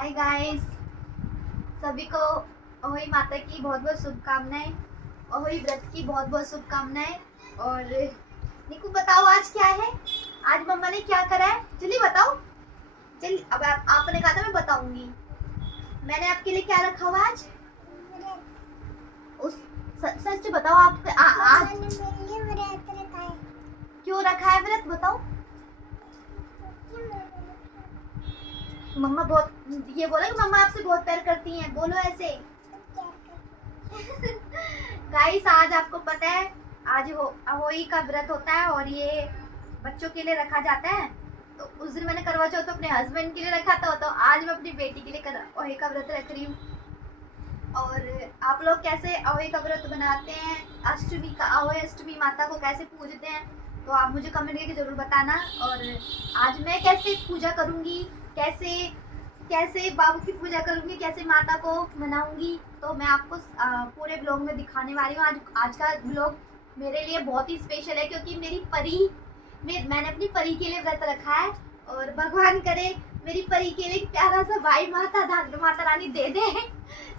Hi guys, सभी को अहोई माता की बहुत बहुत शुभकामनाएं। अहोई व्रत की बहुत बहुत शुभकामनाएं। और निकू बताओ आज क्या है? आज मम्मा ने क्या करा है? जल्दी बताओ। जल्दी। अब आपने कहा था मैं बताऊंगी। मैंने आपके लिए क्या रखा हुआ आज? उस सच बताओ आप आज क्यों रखा है व्रत? बताओ। मम्मा बहुत ये बोला कि मम्मा आपसे बहुत प्यार करती हैं, बोलो ऐसे। गाइस आज आपको पता है आज अहोई का व्रत होता है और ये बच्चों के लिए रखा जाता है। तो उस दिन मैंने करवा चौथ अपने हस्बैंड के लिए रखा था, तो आज मैं अपनी बेटी के लिए अहोई का व्रत रख रही हूँ। और आप लोग कैसे अहोई का व्रत बनाते हैं, अष्टमी का अहोई अष्टमी माता को कैसे पूजते हैं, तो आप मुझे कमेंट करके जरूर बताना। और आज मैं कैसे पूजा करूँगी, कैसे कैसे बाबू की पूजा करूँगी, कैसे माता को मनाऊंगी, तो मैं आपको पूरे ब्लॉग में दिखाने वाली हूँ। आज का ब्लॉग मेरे लिए बहुत ही स्पेशल है क्योंकि मेरी परी मैंने अपनी परी के लिए व्रत रखा है। और भगवान करे मेरी परी के लिए प्यारा सा भाई माता रानी दे दे।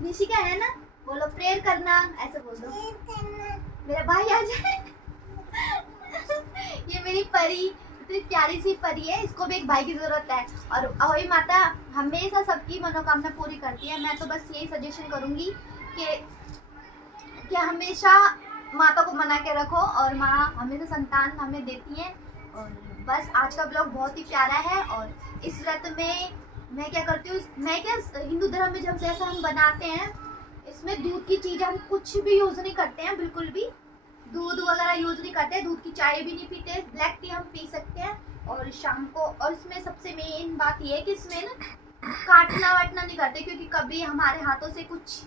निशिका है ना, बोलो प्रेयर करना, ऐसे बोल दो मेरा भाई आ जाए। ये मेरी परी इतनी प्यारी सी परी है, इसको भी एक भाई की जरूरत है। और अहोई माता हमेशा सबकी मनोकामना पूरी करती है। मैं तो बस यही सजेशन करूंगी कि हमेशा माता को मना के रखो और माँ हमेशा संतान हमें देती है। और बस आज का ब्लॉग बहुत ही प्यारा है। और इस व्रत में मैं क्या करती हूँ, मैं क्या हिंदू धर्म में जब जैसा हम बनाते हैं, इसमें दूध की चीज़ हम कुछ भी यूज़ नहीं करते हैं, बिल्कुल भी दूध वगैरह यूज़ नहीं करते। दूध की चाय भी नहीं पीते, ब्लैक टी हम पी सकते हैं। और शाम को, और इसमें सबसे मेन बात ये है कि इसमें ना काटना वाटना नहीं करते, क्योंकि कभी हमारे हाथों से कुछ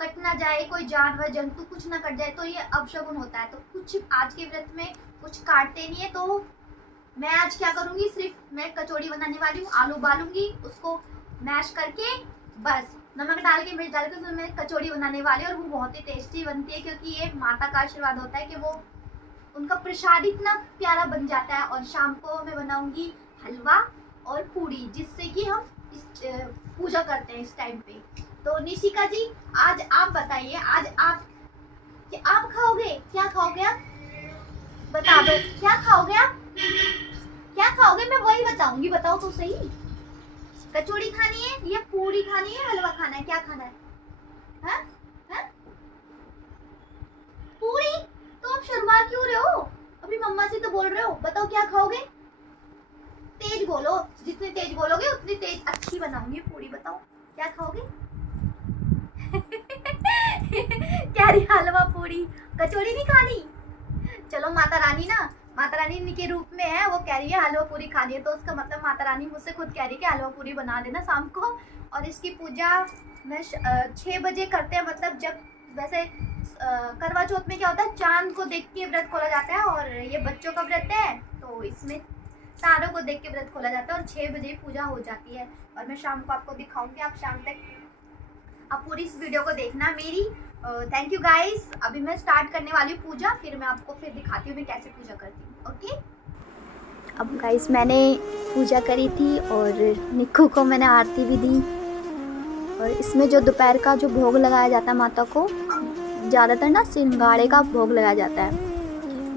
कट ना जाए, कोई जानवर जंतु कुछ ना कट जाए तो ये अपशगुन होता है। तो कुछ आज के व्रत में कुछ काटते नहीं है। तो मैं आज क्या करूंगी, सिर्फ मैं कचौड़ी बनाने वाली हूँ। आलू उबालूंगी, उसको मैश करके बस नमक डाल के मिर्च डाल के उसमें मैं कचौड़ी बनाने वाली हूँ। और वो बहुत ही टेस्टी बनती है क्योंकि ये माता का आशीर्वाद होता है कि वो उनका प्रसाद इतना प्यारा बन जाता है। और शाम को मैं बनाऊंगी हलवा और पूड़ी, जिससे कि हम इस पूजा करते हैं इस टाइम पे। तो निशिका जी आज आप बताइए, आज आप खाओगे, क्या खाओगे आप? बता दो क्या खाओगे आप, क्या खाओगे? मैं वही बताऊंगी, बताओ तो सही। कचौड़ी खानी है या पूड़ी खानी है, हलवा खाना है, क्या खाना है? हा? हा? पूड़ी? तो आप शर्मा क्यों रहे हो? अभी मम्मा से तो बोल रहे हो, बताओ क्या खाओगे? तेज बोलो, जितनी तेज बोलोगे उतनी तेज अच्छी बनाऊंगी पूड़ी। बताओ क्या खाओगे? क्या रही, हलवा पूड़ी, कचौड़ी नहीं खानी? चलो माता रानी ना, माता रानी के रूप में है, वो कह रही है हलवा पूरी खानी है, तो उसका मतलब माता रानी मुझसे खुद कह रही है कि हलवा पूरी बना देना शाम को। और इसकी पूजा मैं 6 बजे करते हैं, मतलब जब वैसे करवा चौथ में क्या होता है, चांद को देख के व्रत खोला जाता है। और ये बच्चों का व्रत है तो इसमें तारों को देख के व्रत खोला जाता है और 6 बजे पूजा हो जाती है। और मैं शाम को आपको दिखाऊंगी, आप शाम तक आप पूरी इस वीडियो को देखना मेरी। Thank you guys. अभी मैं स्टार्ट करने वाली हूँ पूजा, फिर मैं आपको फिर दिखाती हूँ मैं कैसे पूजा करती हूँ। ओके। अब गाइस मैंने पूजा करी थी और निक्कू को मैंने आरती भी दी। और इसमें जो दोपहर का जो भोग लगाया जाता है माता को, ज़्यादातर ना सिंगाड़े का भोग लगाया जाता है।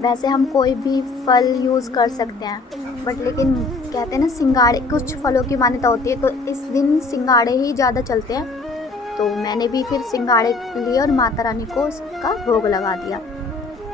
वैसे हम कोई भी फल यूज़ कर सकते हैं, बट लेकिन कहते हैं ना सिंगाड़े, कुछ फलों की मान्यता होती है, तो इस दिन सिंगाड़े ही ज़्यादा चलते हैं। तो मैंने भी फिर सिंगाड़े लिए और माता रानी को उसका भोग लगा दिया।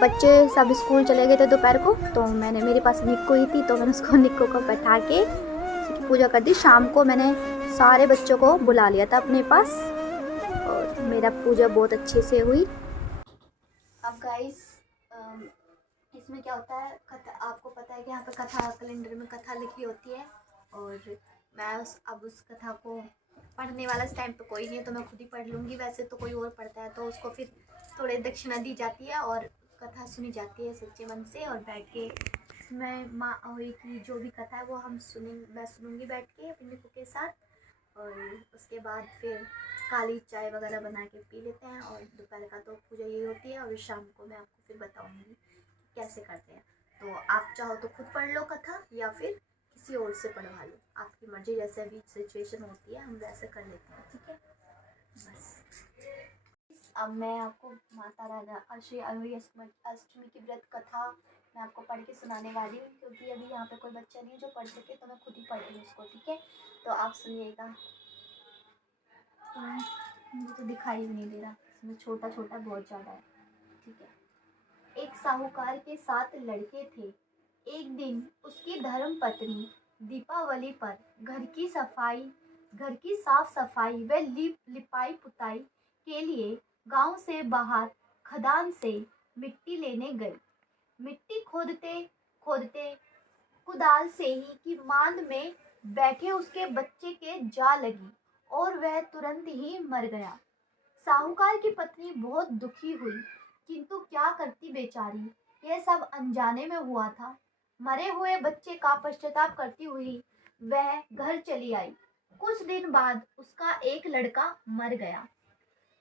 बच्चे सब स्कूल चले गए थे दोपहर को, तो मैंने, मेरे पास निक्को ही थी, तो मैंने उसको निक्को को बैठा के उसकी पूजा कर दी। शाम को मैंने सारे बच्चों को बुला लिया था अपने पास और मेरा पूजा बहुत अच्छे से हुई। अब गाइस इसमें क्या होता है, कथा आपको पता है कि यहाँ पे कथा कैलेंडर में कथा लिखी होती है। और मैं अब उस कथा को पढ़ने वाला इस टाइम पे कोई नहीं है, तो मैं खुद ही पढ़ लूँगी। वैसे तो कोई और पढ़ता है तो उसको फिर थोड़े दक्षिणा दी जाती है और कथा सुनी जाती है सच्चे मन से। और बैठ के इसमें माँ अहोई की जो भी कथा है वो मैं सुनूँगी बैठ के अपने निक्कू के साथ। और उसके बाद फिर काली चाय वगैरह बना के पी लेते हैं। और दोपहर का तो पूजा यही होती है और शाम को मैं आपको फिर बताऊँगी कैसे करते हैं। तो आप चाहो तो खुद पढ़ लो कथा या फिर किसी और से पढ़वा लो, आपकी मर्जी, जैसे अभी सिचुएशन होती है हम वैसे कर लेते हैं, ठीक है। बस अब मैं आपको माता राधा श्री अष्टमी की व्रत कथा मैं आपको पढ़ के सुनाने वाली हूँ, क्योंकि अभी यहाँ पे कोई बच्चा नहीं है जो पढ़ सके, तो मैं खुद ही पढ़ रही हूँ उसको, ठीक है। तो आप सुनिएगा। मुझे तो दिखाई भी नहीं दे रहा, इसमें छोटा छोटा बहुत ज़्यादा है, ठीक है। एक साहूकार के 7 लड़के थे। एक दिन उसकी धर्म पत्नी दीपावली पर घर की साफ सफाई व लिपाई पुताई के लिए गांव से बाहर खदान से मिट्टी लेने गई। मिट्टी खोदते खोदते कुदाल से ही की मांद में बैठे उसके बच्चे के जा लगी और वह तुरंत ही मर गया। साहूकार की पत्नी बहुत दुखी हुई, किंतु क्या करती बेचारी, यह सब अनजाने में हुआ था। मरे हुए बच्चे का पश्चाताप करती हुई वह घर चली आई। कुछ दिन बाद उसका एक लड़का मर गया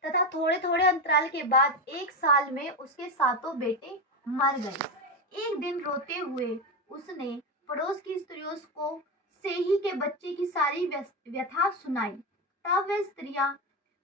तथा थोड़े थोड़े अंतराल के बाद 1 साल में उसके 7 बेटे मर गए। एक दिन रोते हुए उसने पड़ोस की स्त्रियों को सेही के बच्चे की सारी व्यथा सुनाई। तब वह स्त्रियां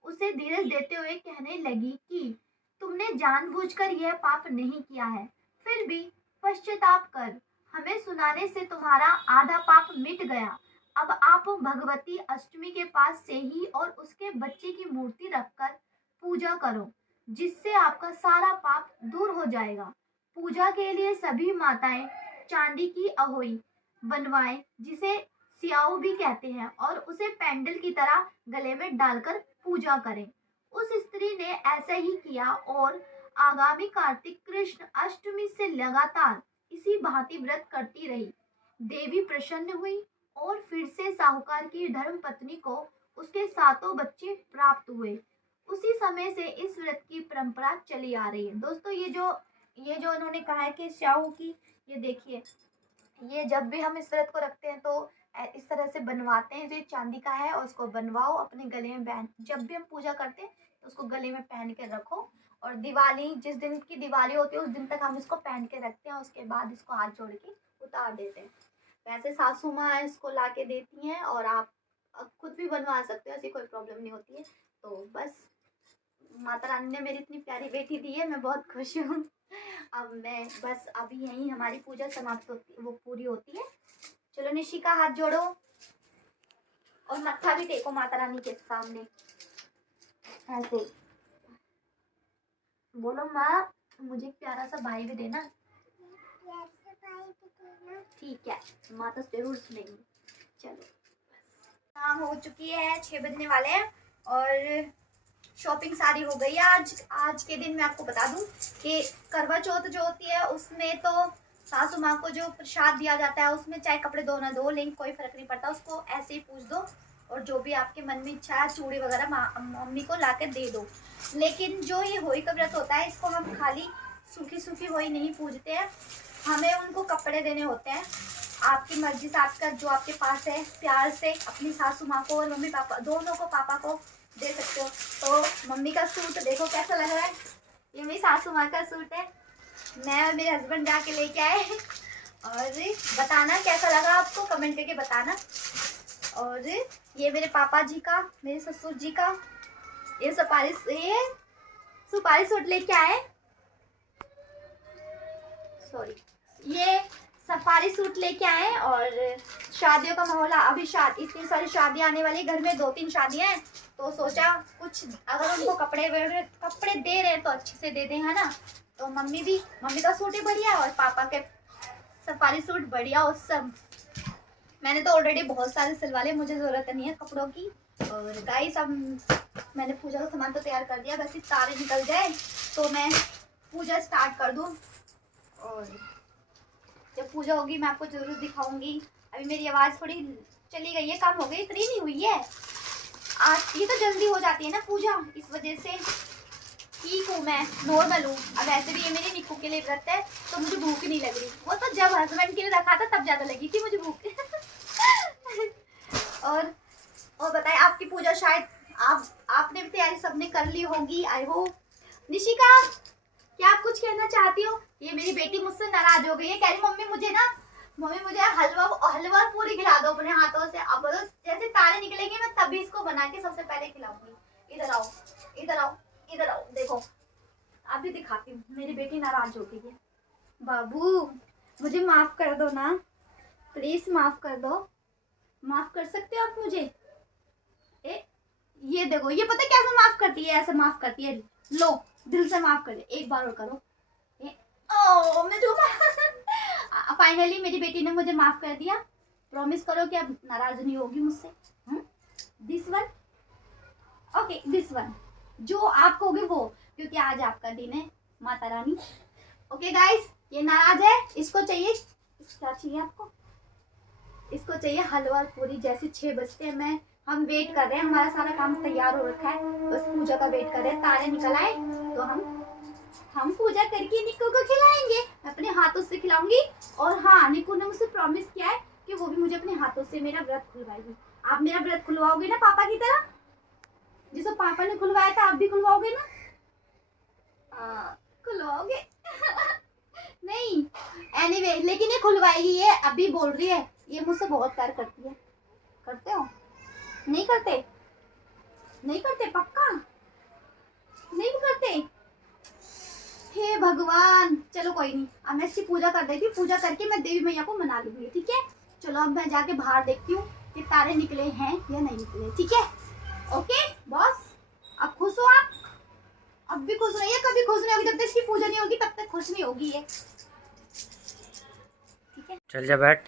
उसे धीरज देते हुए कहने लगी कि तुमने जानबूझकर यह पाप नहीं किया है, फिर भी पश्चाताप कर, हमें सुनाने से तुम्हारा आधा पाप मिट गया। अब आप भगवती अष्टमी के पास से ही और उसके बच्चे की मूर्ति रखकर पूजा करो, जिससे आपका सारा पाप दूर हो जाएगा। पूजा के लिए सभी माताएं चांदी की अहोई बनवाएं, जिसे सियाऊ भी कहते हैं, और उसे पैंडल की तरह गले में डालकर पूजा करें। उस स्त्री ने ऐसा ही किया और आगामी कार्तिक कृष्ण अष्टमी से लगातार इसी भांति व्रत करती रही। देवी प्रसन्न हुई और फिर से साहूकार की धर्म पत्नी को उसके 7 बच्चे प्राप्त हुए। उसी समय से इस व्रत की परंपरा चली आ रही है। दोस्तों ये जो उन्होंने कहा है कि स्याऊ की, ये देखिए, ये जब भी हम इस व्रत को रखते हैं तो इस तरह से बनवाते हैं। जो चांदी का है और उसको बनवाओ, अपने गले में पहन, जब भी हम पूजा करते हैं तो उसको गले में पहन के रखो, और दिवाली, जिस दिन की दिवाली होती है उस दिन तक हम इसको पहन के रखते हैं, उसके बाद इसको हाथ जोड़ के उतार देते हैं। वैसे सासू माँ इसको ला के देती हैं और आप खुद भी बनवा सकते हो, ऐसी कोई प्रॉब्लम नहीं होती है। तो बस माता रानी ने मेरी इतनी प्यारी बेटी दी है, मैं बहुत खुश हूँ। अब मैं बस अभी यहीं हमारी पूजा समाप्त होती, वो पूरी होती है। चलो निशिका, हाथ जोड़ो और मत्था भी टेको माता रानी के सामने, ऐसे बोलो, माँ मुझे प्यारा सा भाई भी देना। ठीक है, माता जरूर सुनेंगी। चलो, शाम हो चुकी है, 6 बजने वाले हैं और शॉपिंग सारी हो गई है। आज के दिन मैं आपको बता दूं कि करवा चौथ जो होती है उसमें तो सासू माँ को जो प्रसाद दिया जाता है उसमें चाहे कपड़े दो ना दो, लेकिन कोई फर्क नहीं पड़ता, उसको ऐसे ही पूज दो और जो भी आपके मन में इच्छा है चूड़ी वगैरह मम्मी को ला के दे दो। लेकिन जो ये होली का व्रत होता है इसको हम खाली सूखी सूखी होली नहीं पूजते हैं, हमें उनको कपड़े देने होते हैं। आपकी मर्जी से, आपका जो आपके पास है, प्यार से अपनी सासू माँ को और मम्मी पापा दोनों को, पापा को दे सकते हो। तो मम्मी का सूट देखो कैसा लग रहा है, ये मेरी सासू माँ का सूट है, मैं और मेरे हस्बैंड जाके लेके आए और बताना कैसा लगा आपको, कमेंट करके बताना। और ये मेरे पापा जी का, मेरे ससुर जी का ये सुपारी सूट लेके आए, सॉरी, ये सफारी सूट लेके आए। और शादियों का माहौल, अभी इतनी सारी शादियां आने वाली, घर में 2-3 शादियां हैं, तो सोचा कुछ अगर उनको कपड़े दे रहे हैं तो अच्छे से दे दें, है ना। तो मम्मी का सूट ही बढ़िया और पापा के सफारी सूट बढ़िया। और सब मैंने तो ऑलरेडी बहुत सारे सिलवा लिए, मुझे ज़रूरत नहीं है कपड़ों की। और गाइस अब मैंने पूजा का सामान तो तैयार कर दिया, बस तारे निकल जाए तो मैं पूजा स्टार्ट कर दूँ। और जब पूजा होगी मैं आपको ज़रूर दिखाऊंगी। अभी मेरी आवाज़ थोड़ी चली गई है, कम हो गई, इतनी नहीं हुई है आज, ये तो जल्दी हो जाती है ना पूजा, इस वजह से ठीक हूँ, मैं नॉर्मल हूँ। अब ऐसे भी ये मेरी निक्कू के लिए व्रत है तो मुझे भूख नहीं लग रही, वो तो जब हस्बैंड के लिए रखा था तब ज़्यादा लगी थी मुझे भूख। और बताएं, आपकी पूजा शायद आपने भी तैयारी सबने कर ली होगी, आई होप। निशिका, क्या आप कुछ कहना चाहती हो? ये मेरी बेटी मुझसे नाराज हो गई है, कह रही मम्मी मुझे ना मम्मी मुझे हलवा पूरी खिला दो अपने हाथों से। अब तो जैसे तारे निकलेंगे मैं तभी इसको बना के सबसे पहले खिलाऊंगी। इधर आओ, इधर आओ, इधर आओ, देखो अभी दिखाती हूँ। मेरी बेटी नाराज हो गई है। बाबू मुझे माफ कर दो ना, प्लीज माफ कर दो। माफ कर सकते हो आप मुझे? ये देखो, ये पता कैसे माफ करती है? ऐसे माफ करती है। लो दिल से माफ कर दे, एक बार और करो। ओ मैं जो फाइनली मेरी बेटी ने मुझे माफ कर दिया। प्रॉमिस करो कि अब नाराज नहीं होगी मुझसे। This one, okay this one, जो आप कहोगे वो, क्योंकि आज आपका दिन है माता रानी। ओके गाइस, ये नाराज है, इसको चाहिए, क्या चाहिए आपको? इसको चाहिए हलवा पूरी। जैसे 6 बजते हैं, हम वेट कर रहे हैं, हमारा सारा काम तैयार हो रखा है, बस पूजा का वेट कर रहे हैं। तारे निकल आए तो हम पूजा करके निक्कू को खिलाएंगे, अपने हाथों से खिलाऊंगी। और हाँ, निक्कू ने मुझसे प्रॉमिस किया है कि वो भी मुझे अपने हाथों से मेरा व्रत खुलवाएगी। आप मेरा व्रत खुलवाओगे ना पापा की तरह? जिसे पापा ने खुलवाया था आप भी खुलवाओगे ना? खुलवाओगे? नहीं एनीवे, लेकिन ये खुलवाएगी। ये अभी बोल रही है, ये मुझसे बहुत प्यार करती है। करते हो? नहीं करते? नहीं करते पक्का? नहीं करते? हे भगवान, चलो कोई नहीं, अब मैं इसकी पूजा कर देती हूँ। पूजा करके मैं देवी मैया को मना लूंगी, ठीक है? चलो अब मैं जाके बाहर देखती हूँ कि तारे निकले हैं या नहीं निकले, ठीक है? ओके बॉस, अब खुश हो आप? अब भी खुश नहीं है, कभी खुश नहीं होगी जब तक इसकी पूजा नहीं होगी, तब तक खुश नहीं होगी ये। ठीक है, चल जा बैठ।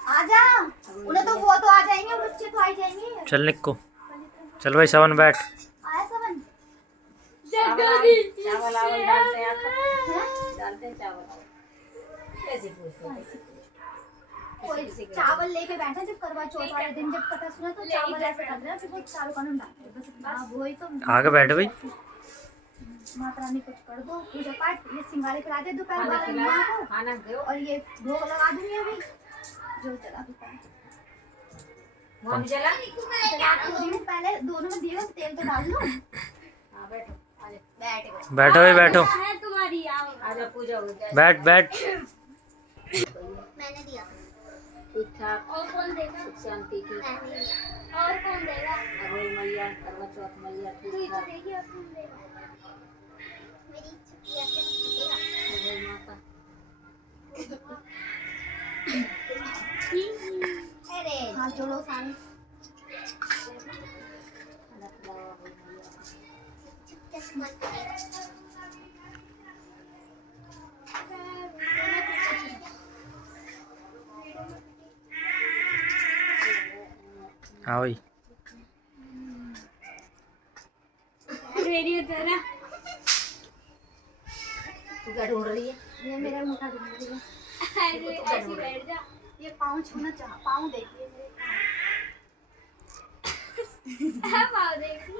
आजा, उन्हें तो वो तो आ जाएंगे, बच्चे तो आ ही जाएंगे। चल निक्को, चल भाई सावन बैठ। आया सावन? चावल डालते हैं, डालते हैं चावल। कैसे पूछते? कोई चावल लेके बैठा जब करवा चौथ वाले दिन, जब पता सुना तो चावल ऐसे कर रहा, फिर वो चावल कानून डालते बस। हाँ वही तो। आगे बैठ भाई। माता रानी कुछ कर दो, पूजा पाठ, ये सिंगारे करा दे दोपहर वाले खाना दो और ये भोग लगा दूंगी अभी। जो चला दुकान मम्मी चला पहले दोनों में दिए तेल तो डाल लो। हाँ बैठो, बैठ बैठो भाई बैठो, है तुम्हारी। आजा पूजा हो जाए। बैठ बैठ। मैंने दिया ठीक ठाक। और कौन देगा? सुख शांति की। और कौन देगा? अगोई मैया, करवा चौथ मैया, तू ठीक ही तो ठाक। देगी और कौन देगा? मेरी छुट्टी ऐसे छुट्टेगा। अगोई माता। अरे हाथ जोड़ो सारे। खाना खिलाओ अगोई मैया। हाँ भाई, रेडी होता है ना? तू क्या ढूंढ रही है? ये मेरा मुखा ढूंढ रही है। ऐसे बैठ जा। ये पाँव छूना चाह, पाँव देखिए मेरे पाँव देखिए।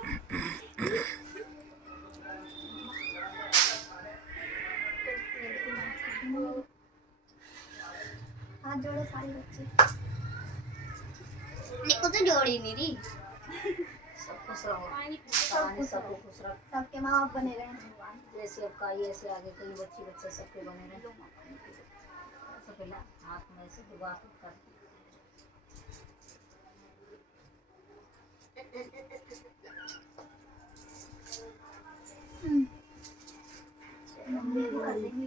हाथ जोड़ो सारे बच्चे। निको तो जोड़ी नहीं रही। सब खुश रहो, कहानी सबको खुश रख। सबके माँ बाप बने रहे भगवान। जैसे अब का ऐसे आगे कई बच्चे सबके बने रहे। सबसे पहले हाथ में ऐसे दुआ कर। कर देंगे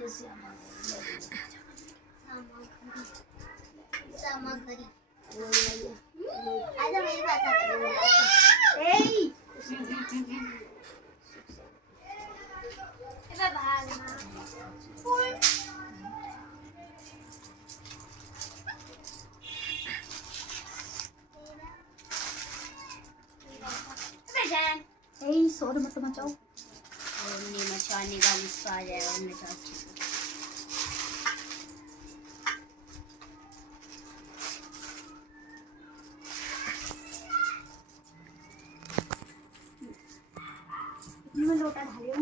जैसे सामग्री मैया आजा मेरे पास आ। मैं बाहर शोर मत मचाओ। मचाने का गुस्सा आ जाएगा उनमें चाची। मैं लोटा ढाली हूँ।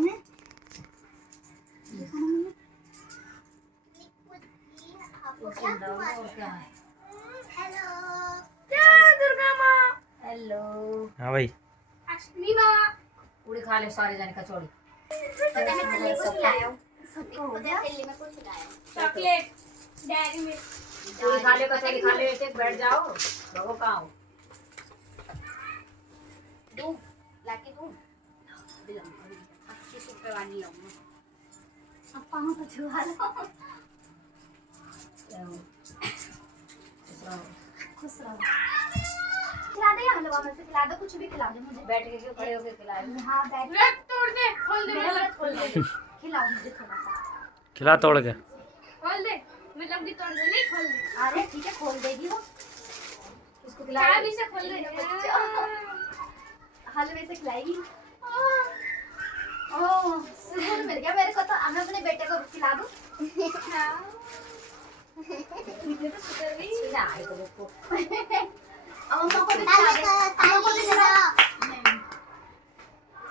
और क्या है? हेलो दुर्गा माँ। हेलो हाँ भाई, अष्टमी माँ। पूरी खा ले सारे जाने कचौड़ी। पता है मैं तिल्ली को खिलाया हूँ। सबको हो गया। तिल्ली में कुछ खिलाया हूँ। चॉकलेट डैडी में पूरी खा ले, कचौड़ी खा ले, एक बैठ जाओ। बगो कहाँ हो? दूँ लाके दूँ 25 रुपए वाली लाऊंगा। अब पाँव तो छुआ लो। खुश रहो। खिला दे या हलवा में से खिला दो, कुछ भी खिला दे मुझे। बैठ के क्यों खड़े होके खिलाए? हाँ बैठ। व्रत तोड़ दे, खोल दे, मेरा व्रत खोल दे। खिलाओ मुझे थोड़ा सा। खिला तोड़ के। खोल दे, मतलब कि तोड़ दे, नहीं खोल दे। अरे ठीक है खोल देगी वो। उसको खिला क्या दे। भी से खोल दे। हलवे से खिलाएगी। ओह सुकून मिल गया मेरे को तो। अब मैं अपने बेटे को खिला दूँ। ना, ये तो देखो। अब अम्मा को भी खिला दे। अम्मा को भी खिला। नहीं।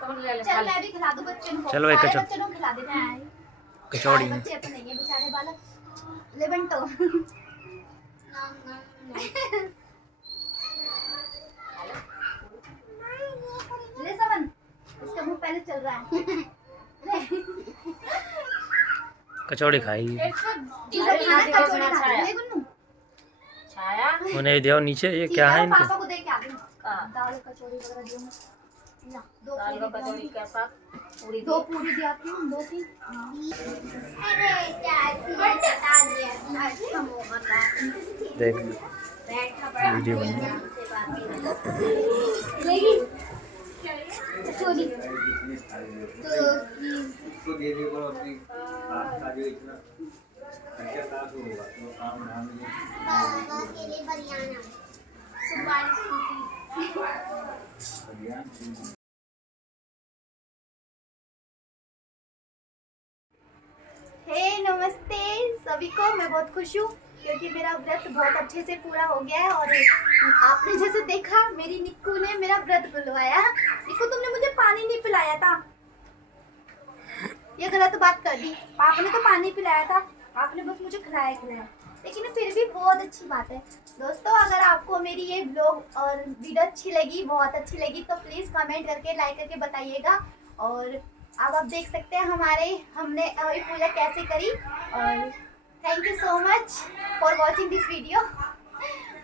समझ ले, खा चल ले। मैं भी खिला दूँ बच्चों को। चलो एक सारे कचौड़ी। बच्चों को खिला देते हैं। कचौड़ी सारे बच्चे अपने ये बेचारे बालक। ले बंटो। ले सवन। इसका मुंह पहले चल रहा है। कचौड़ी खाई। कचौड़ी खाना, कचौड़ी खा ले गुन्नू। छाया उन्हें दियो नीचे। ये ठीक क्या है मैं इनके? पापा को दे के आ गई। हाँ। दाल कचौड़ी वगैरह दियो मैं। ला, दो दाल पूरी का कचौड़ी दिया। के साथ पूरी दो पूरी दिया थी, दो थी। अरे चाची बता दिया। देख बैठा बड़ा वीडियो बन रहा है। लेगी कचौड़ी। तो इसको दे दियो करो अपनी बात का जो इतना खर्चा साथ होगा तो काम नाम में बाबा के लिए बरियाना सुपारी सूखी। बढ़िया हे नमस्ते सभी को। मैं बहुत खुश हूँ क्योंकि मेरा व्रत बहुत अच्छे से पूरा हो गया है। और आपने जैसे देखा मेरी निक्कू ने मेरा व्रत खुलवाया। निक्कू तुमने मुझे पानी नहीं पिलाया था, ये गलत बात कर दी। आपने तो पानी पिलाया था, आपने बस मुझे खिलाया। लेकिन फिर भी बहुत अच्छी बात है। दोस्तों अगर आपको मेरी ये ब्लॉग और वीडियो अच्छी लगी, बहुत अच्छी लगी, तो प्लीज़ कमेंट करके लाइक करके बताइएगा। और अब आप देख सकते हैं हमने ये पूजा कैसे करी। और thank you so much for watching this video.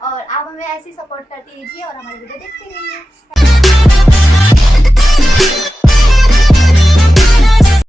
और आप हमें ऐसे सपोर्ट करती रहिए और हमारे वीडियो देखते रहिए।